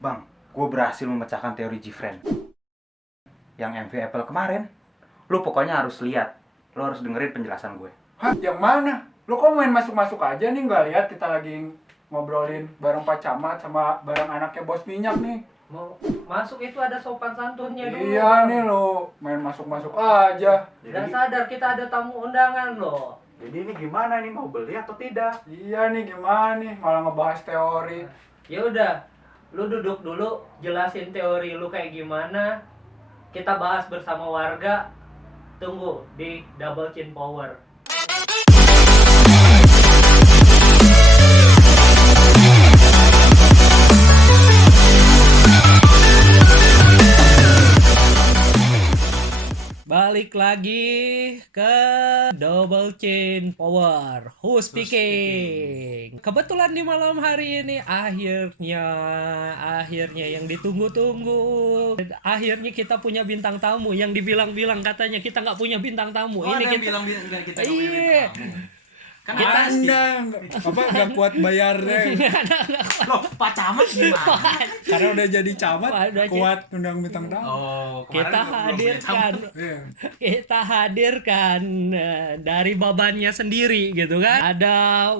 Bang, gue berhasil memecahkan teori Gfriend yang MV Apple kemarin. Lu pokoknya harus lihat. Lu harus dengerin penjelasan gue. Hah? Yang mana? Lu kok main masuk-masuk aja nih, nggak lihat kita lagi ngobrolin bareng Pak Camat sama bareng anaknya Bos Minyak nih. Mau masuk itu ada sopan santunnya dulu. Iya nih lo, main masuk-masuk aja. Dan sadar kita ada tamu undangan loh. Jadi ini gimana nih, mau beli atau tidak? Iya nih, gimana nih, malah ngebahas teori. Ya udah, lu duduk dulu, jelasin teori lu kayak gimana. Kita bahas bersama warga. Tunggu di Double Chin Power. Balik lagi ke Double Chin Power. Who's speaking? Kebetulan di malam hari ini akhirnya yang ditunggu-tunggu. Akhirnya kita punya bintang tamu yang dibilang-bilang katanya kita nggak punya bintang tamu. Oh, Ini ada yang kita bilang kita nggak punya Iya. bintang tamu. Kan Kita- Anda nggak kuat bayarnya. loh, Pak Camat gimana? Karena udah jadi camat, Udah jadi- kuat undang bintang tamu. Oh, kita hadirkan Iya. kita hadirkan dari babannya sendiri gitu kan. Ada,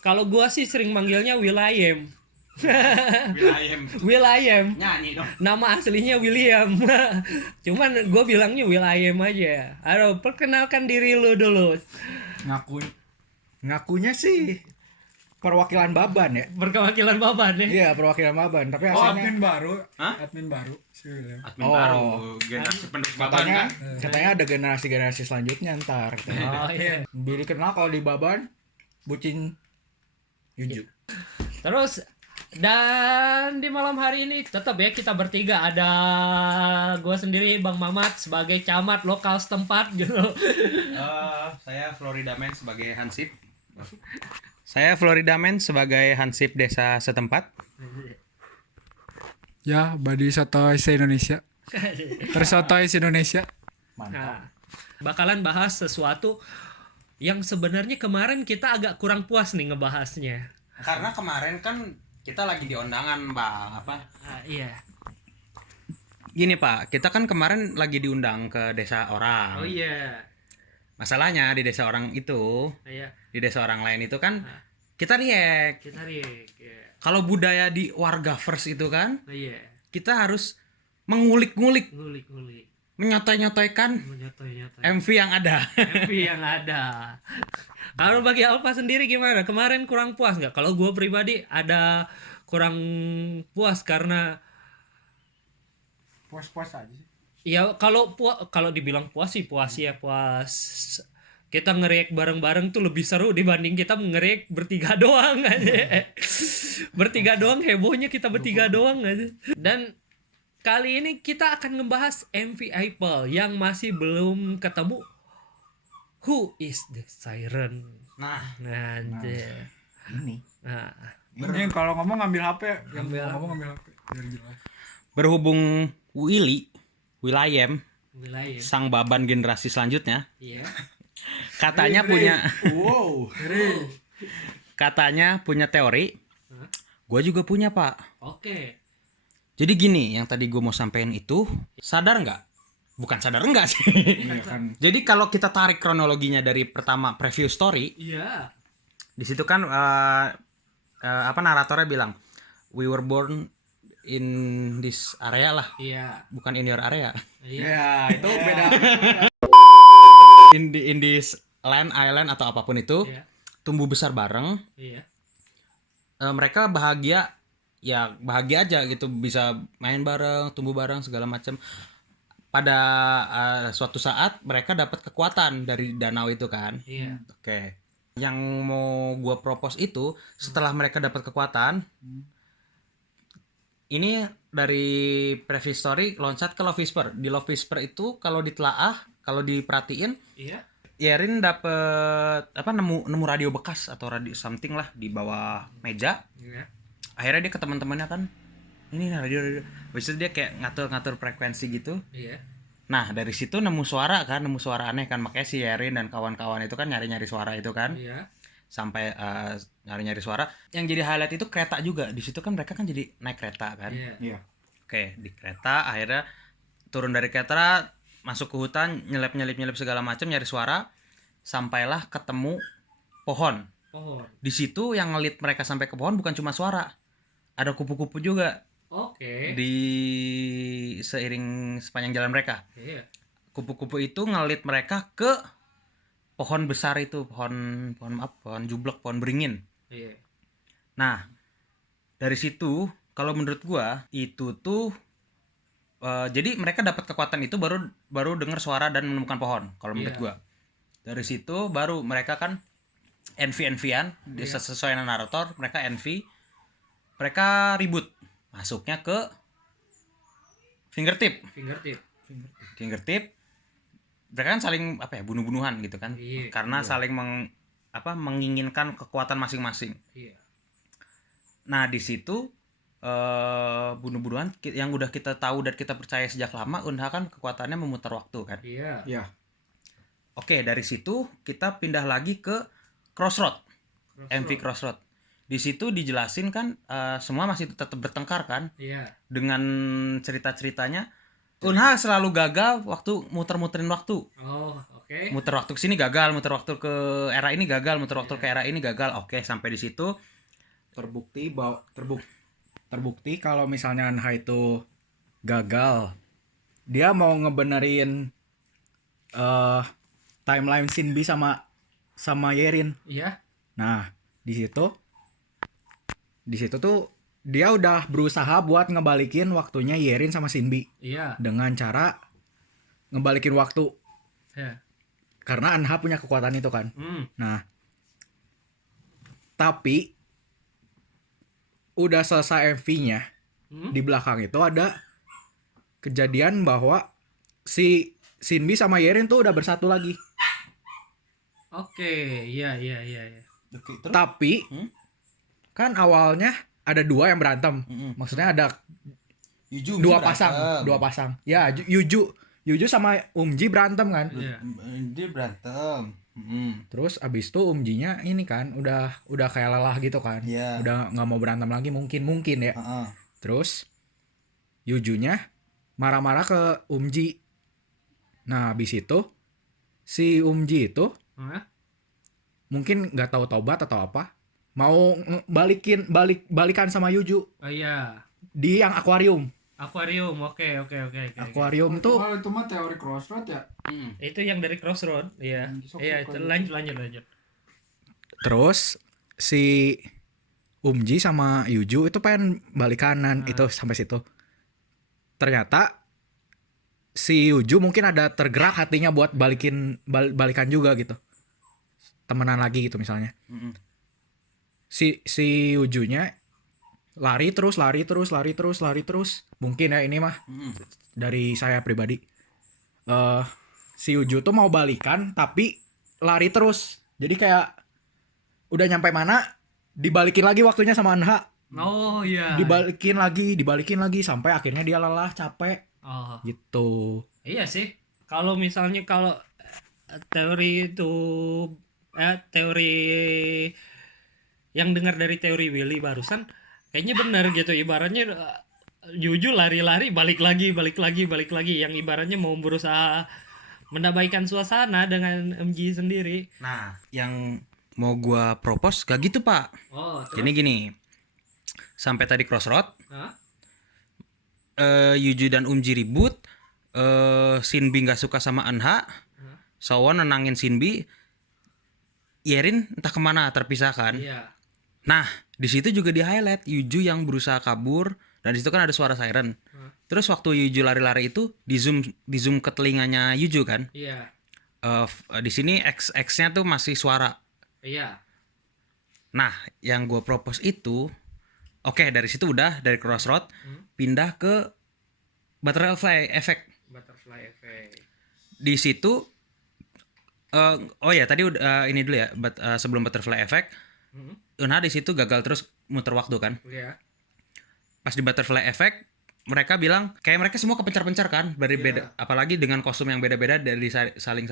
kalau gua sih sering manggilnya Wilayem. Wilayem. Nyanyi dong. Nama aslinya William. Cuman gue bilangnya Wilayem aja. Aduh, perkenalkan diri lu dulu. Ngakunya sih perwakilan Baban ya. Perwakilan Baban ya. Iya, perwakilan Baban, tapi Oh, aslinya admin baru. Hah? Admin baru si William. Admin Oh. baru, generasi penerus Baban katanya kan? katanya ada generasi selanjutnya ntar. Oh iya. Lebih dikenal kalau di Baban bucin Yuju. Terus dan di malam hari ini tetap ya kita bertiga, ada gue sendiri Bang Mamat sebagai camat lokal setempat gitu. Saya Florida Man sebagai Hansip. Saya Florida Man sebagai Hansip desa setempat. Ya, Badi Sotoy se-Indonesia. Tersotoy se-Indonesia. Mantap. Nah, bakalan bahas sesuatu yang sebenarnya kemarin kita agak kurang puas nih ngebahasnya. Karena kemarin kan kita lagi di undangan, Bang. Iya. Gini, Pak, kita kan kemarin lagi diundang ke desa orang. Oh iya. Masalahnya di desa orang itu, Iya. di desa orang lain itu kan kita riek. Kita tarik. Iya. Kalau budaya di warga first itu kan, Oh iya. kita harus mengulik-ngulik, Ngulik-ngulik. menyotoy-nyotoykan Menyotoy-nyotoy. MV yang ada. MV yang ada. Kalau bagi Alfa sendiri gimana? Kemarin kurang puas nggak? Kalau gue pribadi ada kurang puas karena Puas-puas aja sih. ya kalau dibilang puas sih puas ya puas. Kita nge-react bareng-bareng tuh lebih seru dibanding kita nge-react bertiga doang aja. Bertiga doang, hebohnya kita bertiga doang aja. Dan kali ini kita akan ngebahas MV Apple yang masih belum ketemu. Who is the Siren? Nah, Anjir. Ini Nah, Ini kalau ngomong ngambil HP, yang Ambil. ngomong ngambil HP biar jelas. berhubung Wilayem, wilayah. sang Baban generasi selanjutnya, Iya. katanya punya wow. katanya punya teori. Hah? Gue juga punya, Pak. Oke. Jadi gini, yang tadi gue mau sampein itu, sadar nggak? Bukan sadar enggak sih. Iya kan. Jadi kalau kita tarik kronologinya dari pertama preview story, Iya. di situ kan naratornya bilang, we were born in this area lah, Iya. bukan in your area. Iya. Ya, itu beda. In this land, island atau apapun itu, Iya. tumbuh besar bareng. Iya. Mereka bahagia, ya bahagia aja gitu, bisa main bareng, tumbuh bareng segala macam. Pada suatu saat mereka dapat kekuatan dari danau itu kan. Iya. Oke. Yang mau gua propose itu setelah mereka dapat kekuatan, ini dari previous story loncat ke Love Whisper. Di Love Whisper itu kalau ditelaah, kalau diperhatiin, Iya. Yerin dapet nemu radio bekas atau radio something lah di bawah meja. Iya. Akhirnya dia ke teman-temannya kan, ini radio. Habis itu dia kayak ngatur frekuensi gitu. Iya. Nah dari situ nemu suara aneh kan, makanya si Yerin dan kawan-kawan itu kan nyari-nyari suara itu kan. Iya. sampai nyari-nyari suara. Yang jadi highlight itu kereta juga. Di situ kan mereka kan jadi naik kereta kan. Iya. Iya. Oke, di kereta akhirnya turun dari kereta, masuk ke hutan, nyelip segala macam nyari suara, sampailah ketemu pohon. Di situ yang ngelit mereka sampai ke pohon bukan cuma suara. Ada kupu-kupu juga Oke. di seiring sepanjang jalan mereka. Iya. Kupu-kupu itu ngelit mereka ke pohon besar itu, pohon jublek, pohon beringin. Iya. Nah, dari situ kalau menurut gua itu tuh jadi mereka dapat kekuatan itu baru dengar suara dan menemukan pohon kalau menurut Iya. gua. Dari situ baru mereka kan envy-envyan, sesuai dengan narator, mereka envy. Mereka ribut. Masuknya ke fingertip. Fingertip. Mereka kan saling bunuh-bunuhan gitu kan. Iya. Karena saling menginginkan kekuatan masing-masing. Iya. Nah, di situ bunuh-bunuhan yang udah kita tahu dan kita percaya sejak lama, Unha kan kekuatannya memutar waktu kan. Iya. Iya. Oke, dari situ kita pindah lagi ke Crossroad. MV Crossroad. Di situ dijelasin kan semua masih tetap bertengkar kan. Iya. Dengan cerita-ceritanya Unha selalu gagal waktu muter-muterin waktu. Oh, oke. Muter waktu ke sini gagal, muter waktu ke era ini gagal, muter waktu ke era ini gagal. Oke, sampai di situ Terbukti kalau misalnya Anha itu gagal, dia mau ngebenerin timeline Shinbi sama Yerin. Iya. Nah, di situ tuh dia udah berusaha buat ngebalikin waktunya Yerin sama Shinbi Iya. dengan cara ngebalikin waktu. Iya. Karena Anha punya kekuatan itu kan. Nah, tapi udah selesai MV-nya. Di belakang itu ada kejadian bahwa si Shinbi sama Yerin tuh udah bersatu lagi. Oke, iya. Tapi kan awalnya ada dua yang berantem. Maksudnya ada dua pasang. Ya, Yuju sama Umji berantem kan. Iya. dia berantem. Terus abis itu Umjinya ini kan udah kayak lelah gitu kan. Iya. Udah nggak mau berantem lagi mungkin ya. Terus Yujunya marah-marah ke Umji. Nah, abis itu si Umji itu Hah? mungkin nggak tahu tobat atau apa, mau balikan sama Yuju Oh iya. di yang akuarium. Oke. Akuarium tuh Oh, itu mah teori Crossroad ya. Itu yang dari Crossroad. Iya. Sok-sok Iya, aja. lanjut. terus si Umji sama Yuju itu pengen balikanan itu sampai situ. Ternyata si Yuju mungkin ada tergerak hatinya buat balikan juga gitu. Temenan lagi gitu misalnya. Si Yujunya lari terus. Mungkin ya ini mah dari saya pribadi. Si Yuju tuh mau balikan tapi lari terus. Jadi kayak udah nyampe mana dibalikin lagi waktunya sama Anha. Oh iya. Dibalikin lagi sampai akhirnya dia lelah, capek Oh. gitu. Iya sih. Kalau misalnya teori itu teori yang dengar dari teori Willy barusan kayaknya benar gitu, ibaratnya Yuju lari-lari balik lagi yang ibaratnya mau berusaha mendamaikan suasana dengan MG sendiri. Nah, yang mau gua propose gak gitu, Pak. Oh, Gini. Sampai tadi Crossroad, Hah? Yuju dan Umji ribut, Shinbi nggak suka sama Anha, Sowon nenangin Shinbi, Yerin entah kemana terpisahkan. Iya. Nah, di situ juga di highlight Yuju yang berusaha kabur dan di situ kan ada suara siren. Terus waktu Yuju lari-lari itu di zoom ke telinganya Yuju kan. Iya. Di sini X-nya tuh masih suara. Iya. Nah, yang gue propose itu, oke, dari situ udah dari Crossroad pindah ke Butterfly Effect. Butterfly effect. Di situ oh ya tadi ini dulu ya, sebelum Butterfly Effect, Unha di situ gagal terus muter waktu kan. Iya. Pas di Butterfly Effect mereka bilang kayak mereka semua kepencar-pencar kan, dari beda, apalagi dengan kostum yang beda-beda dari saling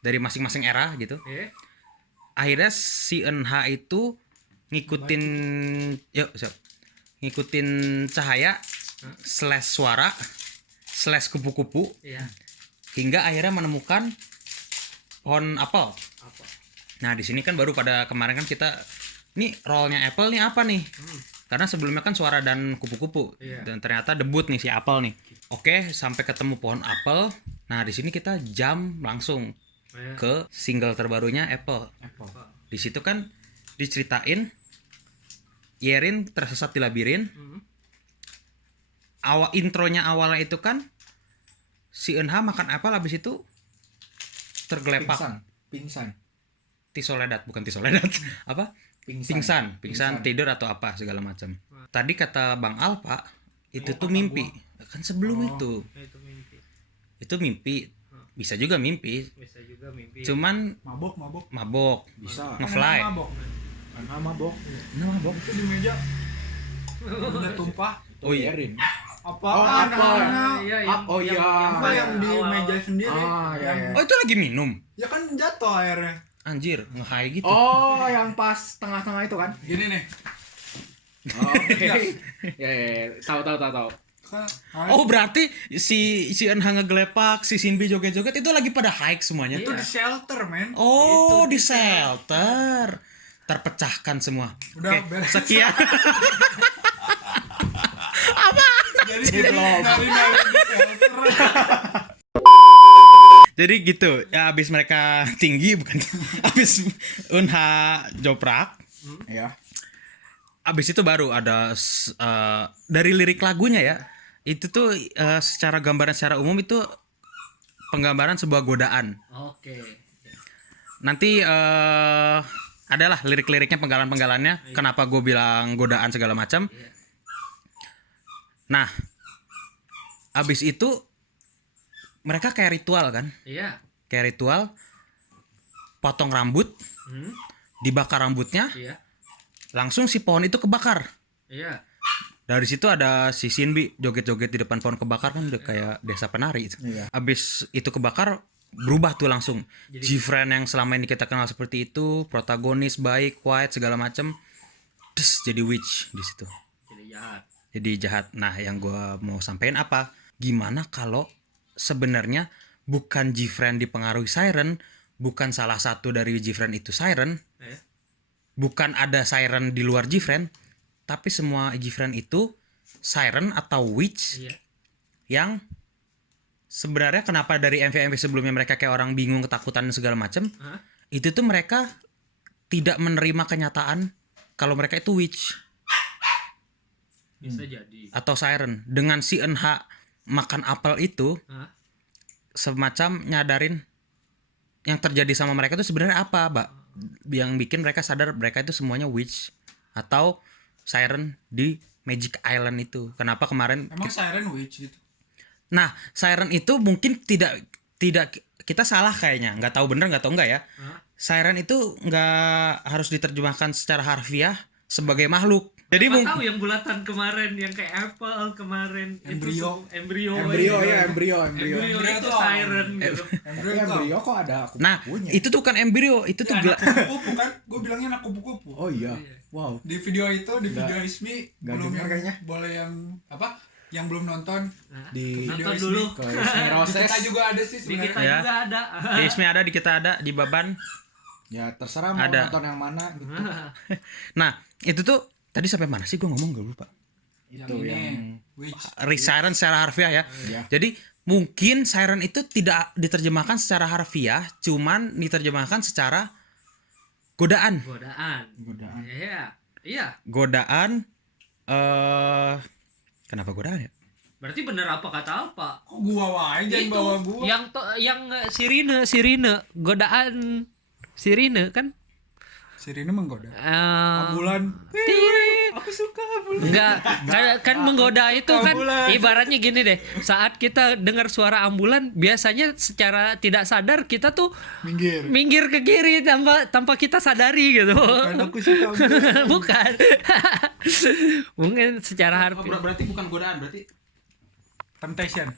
dari masing-masing era gitu. Iya. akhirnya si NH itu ngikutin ngikutin cahaya slash suara slash kupu-kupu Iya. hingga akhirnya menemukan pohon apel. Apa? Nah di sini kan baru pada kemarin kan kita nih role-nya Apple nih apa nih? Karena sebelumnya kan suara dan kupu-kupu Iya. dan ternyata debut nih si Apple nih. Oke, sampai ketemu pohon apel. Nah di sini kita jam langsung Iya. ke single terbarunya Apple. Di situ kan diceritain Yerin tersesat di labirin. Intronya awalnya itu kan si NH makan apel habis itu tergelepak. Pingsan. Tisoledat bukan tisoledat. Apa? Pingsan. Pingsan, tidur atau apa segala macam. Tadi kata Bang Al, Pak, itu tuh mimpi. Kan sebelum itu. Itu mimpi. Itu mimpi. Bisa juga mimpi. Bisa juga mimpi. Cuman Mabok. bisa Bisa. ngefly. Mabok. Karena mabok. Mabok. Itu di meja. Udah tumpah. Oh iya. Yerin. Apa? Oh, apa? Iya, Oh iya. Apa yang di awal. meja sendiri? Ah, iya, iya. Oh itu lagi minum. Ya kan jatuh airnya. Anjir, nge-high gitu. Oh, yang pas tengah-tengah itu kan? Gini nih. Oh, ya. Tahu. Kan, Oh berarti si NH ngegelepak, si Sinbi joget-joget itu lagi pada hike semuanya. itu di shelter, men. Oh di shelter. Terpecahkan semua. Udah, Oke, beres. sekian. Jadi nari-nari di shelter. Jadi gitu. Ya abis mereka tinggi bukan. Abis Unha joprak. Ya. Abis itu baru ada dari lirik lagunya ya. Itu tuh secara gambaran secara umum itu penggambaran sebuah godaan. Oke. Nanti adalah lirik-liriknya penggalan-penggalannya. Kenapa gue bilang godaan segala macam. Nah, abis itu mereka kayak ritual kan. Iya. Kayak ritual. Potong rambut. Dibakar rambutnya. Iya. Langsung si pohon itu kebakar. Iya. Dari situ ada si Sinbi joget-joget di depan pohon kebakar kan udah kayak desa penari itu. Iya. Abis itu kebakar berubah tuh langsung. Jifren yang selama ini kita kenal seperti itu, protagonis baik, quiet segala macem, terus jadi witch di situ. Jadi jahat. Jadi jahat. Nah, yang gua mau sampein apa? Gimana kalau sebenarnya bukan Jifren dipengaruhi Siren, bukan salah satu dari Jifren itu Siren, bukan ada Siren di luar Jifren, tapi semua Jifren itu Siren atau witch Iya. yang sebenarnya kenapa dari MV-MV sebelumnya mereka kayak orang bingung, ketakutan dan segala macam, itu tuh mereka tidak menerima kenyataan kalau mereka itu witch Bisa jadi. atau siren. Dengan si NH makan apel itu semacam nyadarin yang terjadi sama mereka itu sebenarnya apa, Mbak? Yang bikin mereka sadar mereka itu semuanya witch atau siren di Magic Island itu. Kenapa kemarin Emang siren witch gitu? Nah, siren itu mungkin tidak kita salah kayaknya, nggak tahu bener nggak tahu enggak ya. Siren itu nggak harus diterjemahkan secara harfiah sebagai makhluk. Jadi Siapa tahu yang bulatan kemarin yang kayak apple kemarin Embrio. embrio Embrio itu siren gitu. Embrio kok ada Nah, kupu-kupunya? itu tuh kan embrio, itu tuh Anak kupu-kupu kan? Gue bilangnya anak kupu-kupu. Oh iya. Wow. Di video itu, di video Ismi nggak belum denger yang kayaknya. boleh yang apa? Yang belum nonton. Di Nonton Ismi. dulu. ke Ismi Di Roses. kita juga ada sih Di kita sebenarnya. Ya. juga ada. di Ismi ada, di kita ada, di Baban. Ya terserah mau Ada. nonton yang mana gitu. Nah, itu tuh tadi sampai mana sih? Gue ngomong gak lupa. Itu Yang ini, yang witch. Siren secara harfiah ya. ya. Jadi mungkin siren itu tidak diterjemahkan secara harfiah, cuman diterjemahkan secara godaan. Godaan. Iya. Iya. Godaan kenapa godaan ya? Berarti bener apa kata apa? Kok gua wae jangan Itu bawa gua. yang Sirine godaan Sirine kan? Sirine menggoda. Eh, Bulan. Tit. Aku suka bulan. Enggak, kan menggoda itu kan ambulan. ibaratnya gini deh. Saat kita dengar suara ambulan, biasanya secara tidak sadar kita tuh Minggir. minggir ke kiri tanpa kita sadari gitu. Karena aku suka bulan. Bukan. Mungkin secara harfiah. Berarti bukan godaan, berarti Temptation.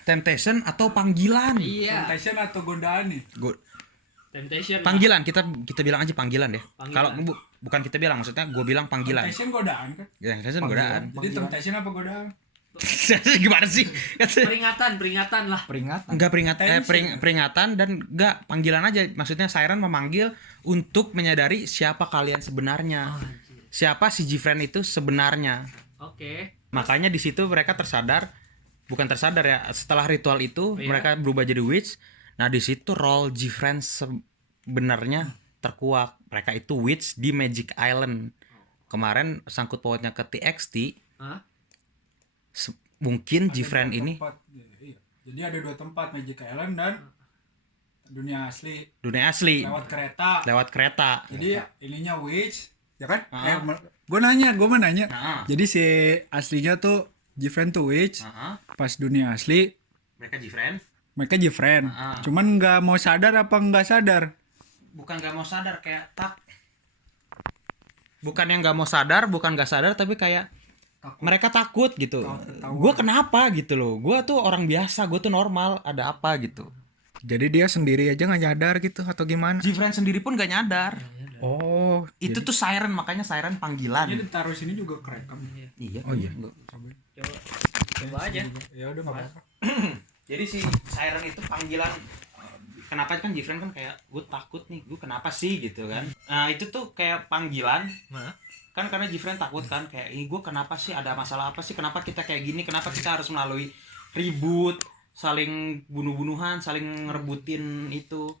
temptation atau panggilan. Iya. Temptation atau godaan nih? Temptation. Panggilan, kita bilang aja panggilan deh. Panggilan. Kalau bukan kita bilang, maksudnya gue bilang panggilan. Temptation godaan kan? Ya, itu godaan. Jadi temptation apa godaan? Gimana sih? Peringatan lah. Peringatan. Enggak peringatan dan enggak panggilan aja. Maksudnya siren memanggil untuk menyadari siapa kalian sebenarnya. Siapa si Jifren itu sebenarnya. Oke. Makanya di situ mereka bukan tersadar ya. Setelah ritual itu Iya. mereka berubah jadi witch. Nah, di situ role Jifren sebenarnya terkuak. Mereka itu witch di Magic Island. Kemarin sangkut pautnya ke TXT. Hah? Mungkin Ada Jifren dua ini tempat. Iya. Jadi ada 2 tempat, Magic Island dan dunia asli dunia asli lewat kereta. lewat kereta. Jadi ininya witch, ya kan? Ah. Gue mau nanya. Nah, Jadi si aslinya tuh Jifren tuh witch, pas dunia asli mereka Jifren mereka Jifren. Ah. Cuman nggak mau sadar apa nggak sadar? bukan nggak mau sadar kayak bukan yang nggak mau sadar, bukan nggak sadar, tapi kayak mereka takut gitu. Ketahuan. Gue kenapa gitu loh? Gue tuh orang biasa, gue tuh normal, ada apa gitu. Jadi dia sendiri aja nggak nyadar gitu atau gimana? Jifren sendiri pun gak nyadar. Oh, Itu tuh siren, makanya siren panggilan. Jadi taruh sini juga kerekam. Iya. Oh iya. Coba aja. Ya udah nggak apa-apa. Jadi si siren itu panggilan. Kenapa kan Jifren kan kayak gue takut nih, gue kenapa sih gitu kan. Nah itu tuh kayak panggilan. Hah? Kan karena Jifren takut kan kayak ini gue kenapa sih, ada masalah apa sih, kenapa kita kayak gini, kenapa kita harus melalui ribut, saling bunuh-bunuhan, saling ngerebutin itu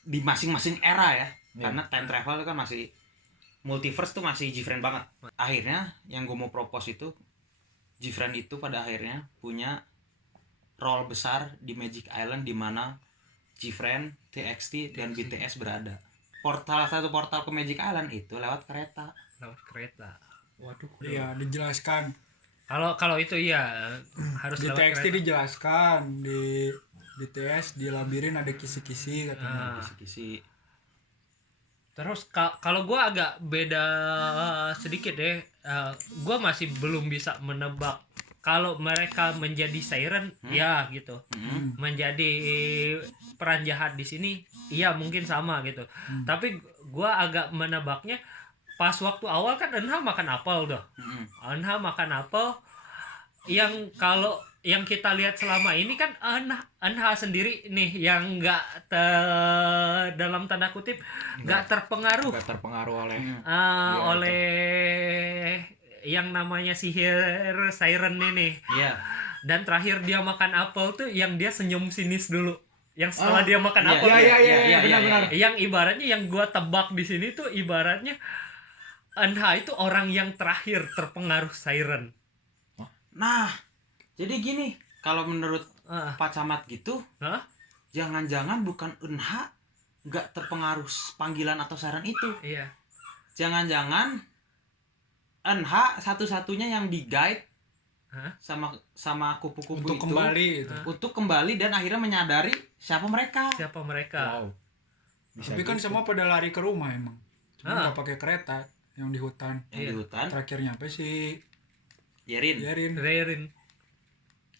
di masing-masing era ya. Karena time travel kan masih multiverse tuh masih Jifren banget. Akhirnya yang gue mau propose itu Jifren itu pada akhirnya punya role besar di Magic Island di mana Jifren, TXT dan BTS berada. Salah satu portal ke Magic Island itu lewat kereta. Lewat kereta. Waduh. Iya, dijelaskan. Kalau itu iya harus Di lewat TXT kereta. dijelaskan, di BTS di labirin ada kisi-kisi katanya. Kisi-kisi. Terus kalau gue agak beda sedikit deh, gue masih belum bisa menebak kalau mereka menjadi siren, ya gitu, menjadi peran jahat di sini, iya mungkin sama gitu. Tapi gue agak menebaknya pas waktu awal kan Enha makan apel tuh, Enha makan apel yang kalau yang kita lihat selama ini kan Enha sendiri nih yang nggak dalam tanda kutip nggak terpengaruh nggak terpengaruh oleh oleh yang namanya sihir siren ini. Iya. Dan terakhir dia makan apel tuh yang dia senyum sinis dulu. Yang setelah dia makan Iya, apel iya, tuh, iya, benar-benar. yang ibaratnya yang gua tebak di sini tuh ibaratnya Enha itu orang yang terakhir terpengaruh siren. Nah, jadi gini, kalau menurut Ah, Pak Camat gitu, hah? jangan-jangan bukan Enha nggak terpengaruh panggilan atau siren itu. Iya. Jangan-jangan Enha satu-satunya yang di-guide Hah? sama kupu-kupu Untuk itu kembali itu. untuk kembali dan akhirnya menyadari siapa mereka. Siapa mereka? wow. Bisa Tapi kan gitu. semua pada lari ke rumah emang. Cuma Ah. nggak pakai kereta yang di hutan. Yang Iya. di hutan, Terakhirnya apa sih? Yerin. Biarin. Rerin.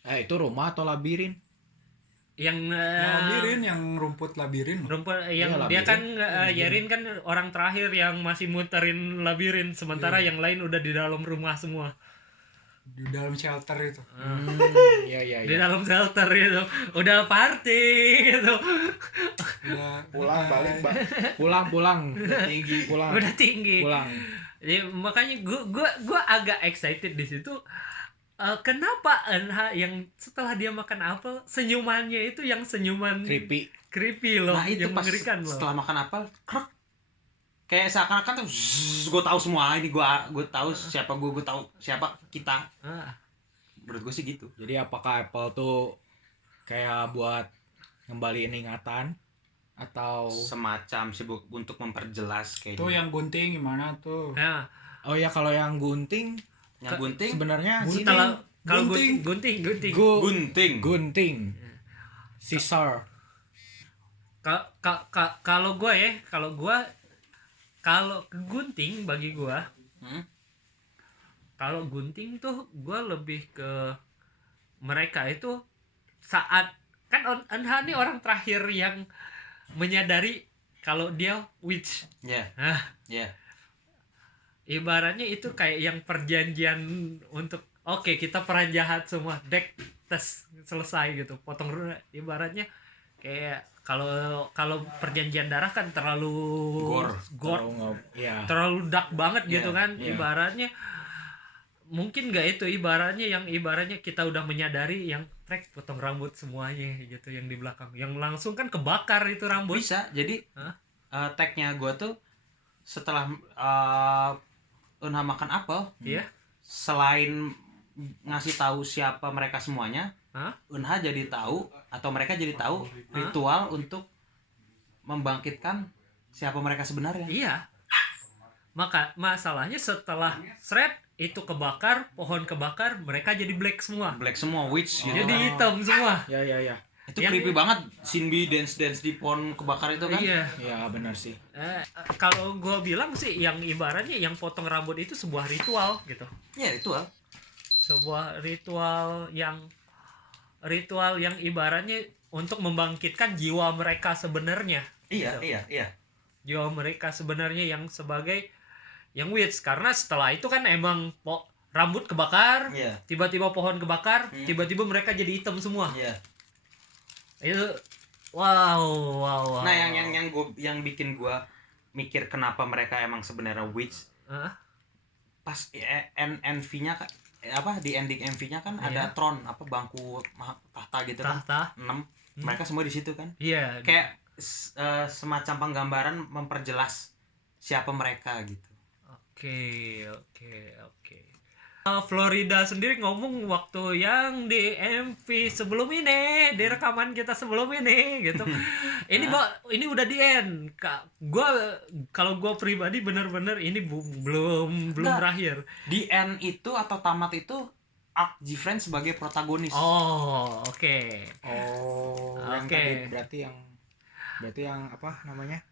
itu rumah atau labirin? Yang Labirin yang rumput labirin. loh. rumput yang Iya, dia labirin. kan Yerin kan orang terakhir yang masih muterin labirin, sementara yang lain udah di dalam rumah semua. Di dalam shelter itu. Iya iya Di iya. dalam shelter gitu. Udah party gitu. Udah, Pulang balik, bye. pulang Tinggi. pulang Udah tinggi. pulang. Jadi makanya gua agak excited di situ. Kenapa Enha yang setelah dia makan apel senyumannya itu yang senyuman Creepy. loh, Nah itu yang pas mengerikan loh. setelah makan apel, krek. Kayak seakan-akan tuh gue tahu semua ini, gue tahu siapa gue tahu siapa kita. Ah, Menurut gue sih gitu. Jadi apakah Apple tuh kayak buat ngembaliin ingatan atau Semacam sibuk untuk memperjelas Tuh kayaknya. yang gunting gimana tuh? nah, oh ya kalau yang gunting Yang gunting, sebenarnya sini kalau Gunting. gunting. gunting. Scissor. Kalau gue ya, kalau gunting bagi gue, Hmm? kalau gunting tuh gue lebih ke mereka itu saat kan Enha nih orang terakhir yang menyadari kalau dia witch. Ya. Nah, Ya. ibaratnya itu kayak yang perjanjian untuk oke, kita peran jahat semua, deck tes selesai gitu, potong ibaratnya kayak kalau perjanjian darah kan terlalu gore, Ya. terlalu dark banget gitu Iya, kan, iya. ibaratnya mungkin nggak itu ibaratnya kita udah menyadari yang potong rambut semuanya gitu yang di belakang, yang langsung kan kebakar itu rambut. Bisa. Jadi Hah? tagnya gue tuh setelah Unha makan apel, Iya. selain ngasih tahu siapa mereka semuanya, Hah? Unha jadi tahu atau mereka jadi tahu ritual untuk membangkitkan siapa mereka sebenarnya. Iya. Maka masalahnya setelah shred itu kebakar, pohon kebakar, mereka jadi black semua. Black semua, witch gitu. Jadi hitam semua. Ya. Itu yang- creepy banget, Shinbi dance di pohon kebakar itu kan. Iya. Ya benar sih. Kalau gue bilang sih yang ibaratnya yang potong rambut itu sebuah ritual gitu. Iya, ritual. Sebuah ritual yang ibaratnya untuk membangkitkan jiwa mereka sebenarnya. Iya, Gitu. iya. Jiwa mereka sebenarnya yang sebagai yang witch, karena setelah itu kan emang rambut kebakar, Iya. tiba-tiba pohon kebakar, Hmm. tiba-tiba mereka jadi hitam semua. Iya. Itu wow. Nah, yang bikin gua mikir kenapa mereka emang sebenarnya witch, Hah? pas NV-nya kan di ending MV-nya kan ada Iya. throne, bangku tahta gitu kan. Tahta. 6. Mereka semua di situ kan. Iya. Kayak semacam penggambaran memperjelas siapa mereka gitu. Oke. Florida sendiri ngomong waktu yang di MV sebelum ini, di rekaman kita sebelum ini gitu. Ini udah di end. Kalau gua pribadi bener-bener ini belum Nggak. berakhir. Di end itu atau tamat itu Arc Gfriend sebagai protagonis. Oh, oke. Oh, yang Oke. tadi berarti yang apa namanya?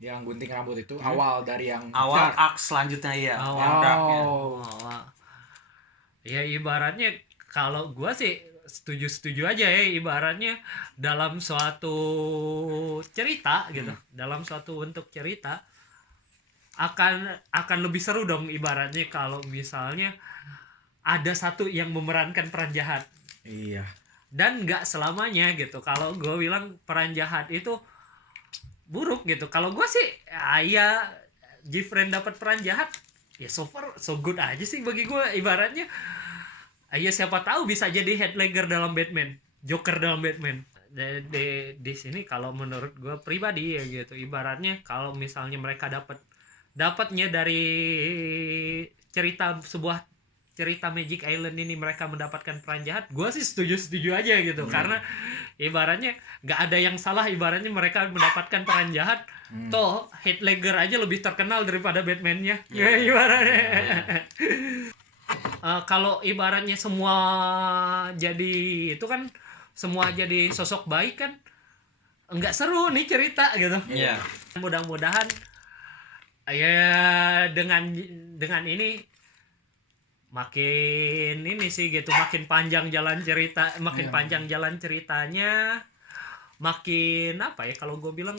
Yang gunting rambut itu awal dari yang Awal dark. arc selanjutnya ya. Awal. Yang darknya. Oh. Ya ibaratnya kalau gua sih setuju aja ya, ibaratnya dalam suatu cerita gitu, dalam suatu bentuk cerita akan lebih seru dong ibaratnya kalau misalnya ada satu yang memerankan peran jahat, Iya. dan nggak selamanya gitu. Kalau gue bilang peran jahat itu buruk gitu, kalau gue sih ya Gfriend dapat peran jahat ya so far so good aja sih bagi gue, ibaratnya ya siapa tahu bisa jadi Heath Ledger dalam Batman, Joker dalam Batman. Di sini kalau menurut gue pribadi ya gitu, ibaratnya kalau misalnya mereka dapatnya dari sebuah cerita Magic Island ini mereka mendapatkan peran jahat, gue sih setuju aja gitu. Karena ibaratnya nggak ada yang salah, ibaratnya mereka mendapatkan peran jahat. Toh Heath Ledger aja lebih terkenal daripada Batman-nya. Ya ibaratnya. Kalau ibaratnya semua jadi itu kan, semua jadi sosok baik kan nggak seru nih cerita gitu. Iya. Mudah-mudahan ya dengan ini makin ini sih gitu, makin panjang jalan ceritanya, makin apa ya, kalau gue bilang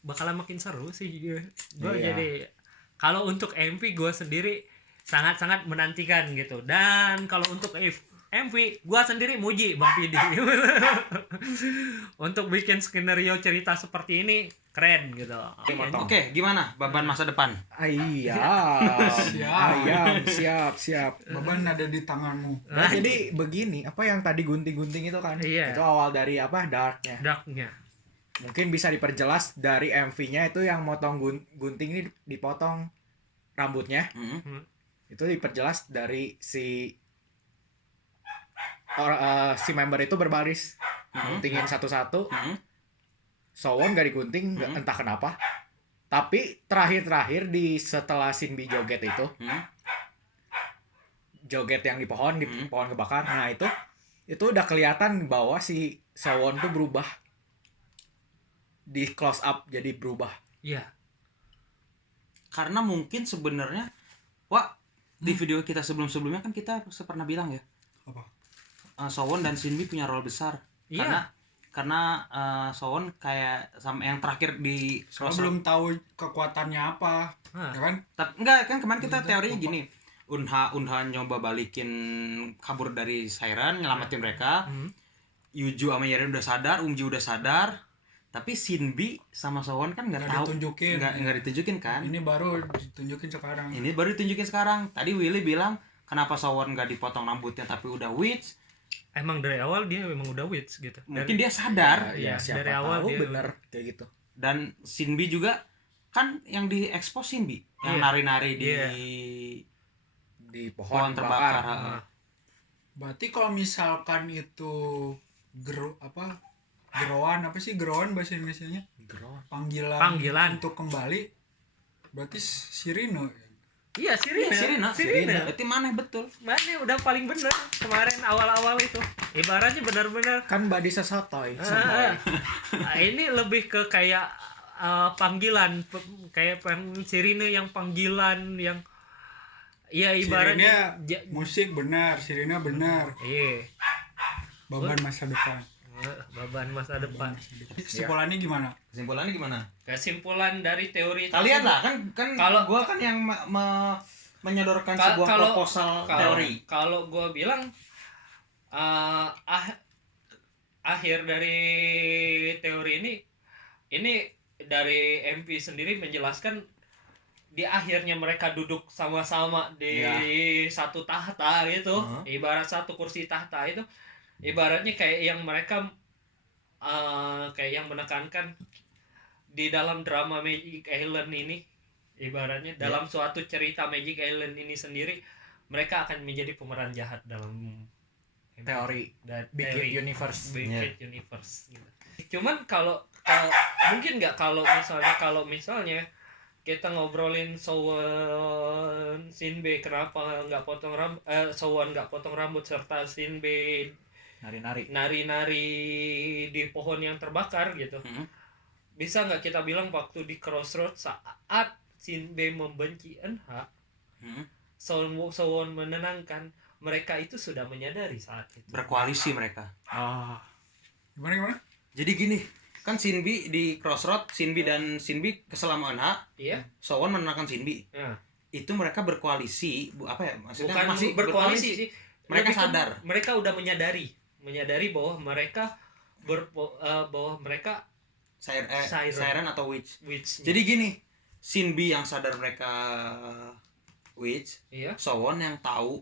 bakalan makin seru sih gue. Iya. Jadi kalau untuk MV gue sendiri sangat-sangat menantikan gitu. Dan kalau untuk MV gue sendiri muji Bang Pidi untuk bikin skenario cerita seperti ini keren gitu. Oke, gimana beban masa depan? Ayam, siap. Beban ada di tanganmu. Nah, jadi begini, apa yang tadi gunting-gunting itu kan? Iya. Itu awal dari apa? Darknya. Darknya. Mungkin bisa diperjelas dari MV-nya itu yang motong gunting ini dipotong rambutnya. Itu diperjelas dari si member itu berbaris guntingin satu-satu. Sowon gak digunting, entah kenapa. Tapi terakhir di setelah Shinbi joget itu, joget yang di pohon kebakar. Nah itu udah kelihatan bahwa si Sowon tuh berubah, di close up jadi berubah. Iya. Karena mungkin sebenarnya, di video kita sebelumnya kan kita pernah bilang ya, Apa? Sowon dan Shinbi punya role besar. Iya. karena Sowon kayak sama yang terakhir di Soalnya Crossroad. belum tahu kekuatannya apa, Hah. ya kan? Enggak kan kemarin kita Belum teorinya tahu. gini. Unha nyoba balikin kabur dari Siren, nyelamatin mereka. Yuju sama Yeren udah sadar, Umji udah sadar. Tapi Shinbi sama Sowon kan nggak Nggak tahu, ditunjukin. nggak ditunjukin kan. Ini baru ditunjukin sekarang. Ini baru ditunjukin sekarang. Tadi Willy bilang kenapa Sowon nggak dipotong rambutnya tapi udah witch. Emang dari awal dia memang udah witch gitu. Mungkin dia sadar. Iya, siapa dari awal tahu dia bener kayak gitu. Dan Shinbi juga kan yang diekspos Shinbi yang Iya. nari-nari di Iya. Di pohon terbakar. Ah. Berarti kalau misalkan itu gerowan apa sih gerowan bahasa Indonesianya? Panggilan untuk kembali. Berarti Shirino. Iya, Sirina. Iya, Sirina. Berarti mana betul? Mana udah paling bener kemarin awal-awal itu. Ibaratnya benar-benar Kan Badi Sasotoy. ini lebih ke kayak panggilan kayak Sirine yang panggilan yang ya ibaratnya Sirinnya musik benar, Sirina benar. iya Beban masa depan. beban masa depan. Kesimpulannya gimana? Kesimpulannya gimana? Kesimpulan dari teori Kalian lah kan Kalau- gua kan yang menyodorkan sebuah kalau- proposal teori. Kalau gue bilang akhir dari teori ini dari MP sendiri menjelaskan di akhirnya mereka duduk sama-sama di satu tahta gitu, ibarat satu kursi tahta itu, ibaratnya kayak yang mereka kayak yang menekankan di dalam drama Magic Island ini, ibaratnya dalam suatu cerita Magic Island ini sendiri mereka akan menjadi pemeran jahat dalam Teori Big Hit Universe. Big Yeah. Hit Universe gitu. Cuman kalau mungkin nggak kalau misalnya kita ngobrolin Sowon Shinbe kenapa nggak potong rambut, Sowon nggak potong rambut serta Shinbe nari-nari di pohon yang terbakar gitu. Bisa nggak kita bilang waktu di Crossroads saat Shinbe membenci Eunha, Sowon menenangkan, mereka itu sudah menyadari saat itu. Berkoalisi mereka. Gimana? Jadi gini, kan Shinbi di Crossroad, Shinbi kesel sama Eunha, Iya. Sowon menenangkan Shinbi. Nah, Itu mereka berkoalisi, apa ya? Maksudnya bukan masih berkoalisi sih. Mereka Lebih ke sadar. Mereka udah menyadari bahwa mereka bahwa mereka Siren atau Witch. witch. Jadi gini, Shinbi yang sadar mereka Witch, Iya. Sowon yang tahu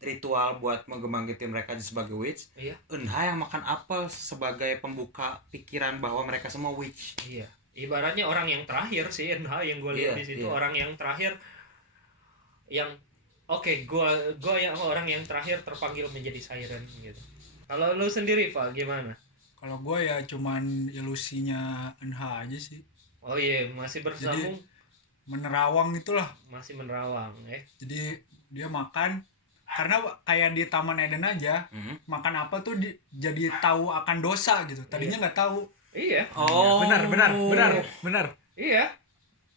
ritual buat membangkitin mereka sebagai Witch, Iya. Eunha yang makan apel sebagai pembuka pikiran bahwa mereka semua Witch. Iya. Ibaratnya orang yang terakhir sih Eunha yang gue lihat Iya, di situ, iya. orang yang terakhir yang gua yang orang yang terakhir terpanggil menjadi siren gitu. Kalau lu sendiri Pak gimana? Kalau gue ya cuman ilusinya Eunha aja sih. Oh iya, masih bersambung, Menerawang itulah. masih menerawang ya. Jadi dia makan karena kayak di Taman Eden aja, makan apa tuh jadi tahu akan dosa gitu. Tadinya nggak tahu. Iya. Oh, Benar. Iya.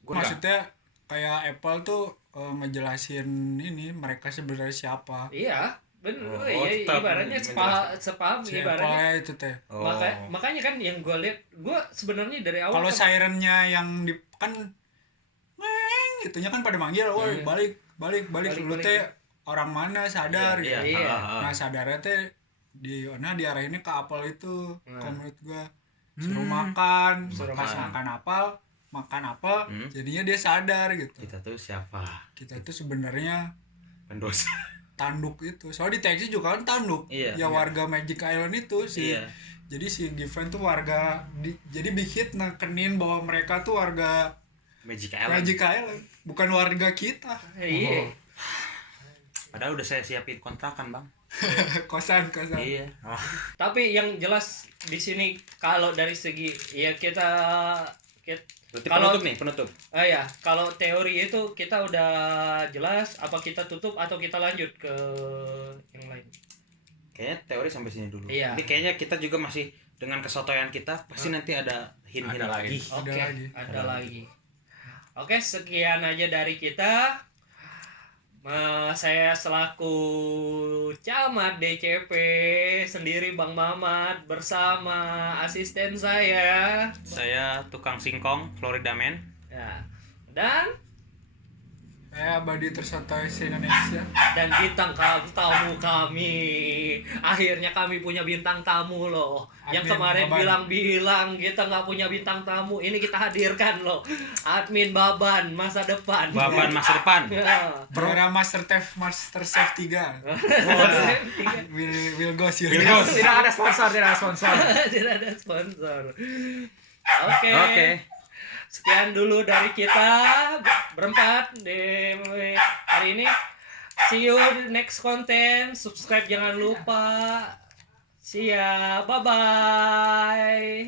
Maksudnya kayak Apple tuh ngejelasin ini mereka sebenarnya siapa. Iya. Bener. Oh, Iya, tetap ibaratnya sepaham Si ibaratnya. Apple itu teh. Makanya kan yang gue lihat, gue sebenarnya dari awal Kalau sirennya yang di kan ngeng itunya kan pada manggil, woi balik lu teh orang mana sadar Iya. gitu. Iya. Nah sadarnya teh diarahinnya ke apel itu. Kalau menurut gua suruh makan, Suruh pas makan apel, jadinya dia sadar gitu. Kita tuh siapa? Kita itu sebenarnya Pendosa. tanduk itu. Soalnya di Texas juga kan tanduk. Iya. Ya warga Magic Island itu sih. Iya. Jadi si Given tuh warga jadi Big Hit nekenin bahwa mereka tuh warga Magic Island. Magic Island, bukan warga kita. Iya. Padahal udah saya siapin kontrakan, Bang. kosan. Iya. Tapi yang jelas di sini kalau dari segi ya kita Berarti Kalau- penutup. ya kalau teori itu kita udah jelas, apa kita tutup atau kita lanjut ke yang lain? Kayaknya teori sampai sini dulu. Iya. Tapi kayaknya kita juga masih dengan kesotoyan kita pasti nanti ada hint-hint Ada lagi. Oke, lagi. ada lagi. Oke, sekian aja dari kita. Saya selaku camat DCP sendiri Bang Mamat bersama asisten saya. Saya tukang singkong Florida Man. Ya. Dan Abadi Tersoto Indonesia. dan bintang tamu kami. Akhirnya kami punya bintang tamu loh. Yang Admin kemarin Baban. bilang-bilang kita nggak punya bintang tamu, ini kita hadirkan loh. Admin Baban masa depan. Baban masa depan. Ya. Juara Master Chef 3. Will Goes. Tidak ada sponsor, tidak ada sponsor. Tidak ada sponsor. Oke. Oke. Sekian dulu dari kita berempat di hari ini. See you next content. Subscribe jangan lupa. See ya. Bye bye.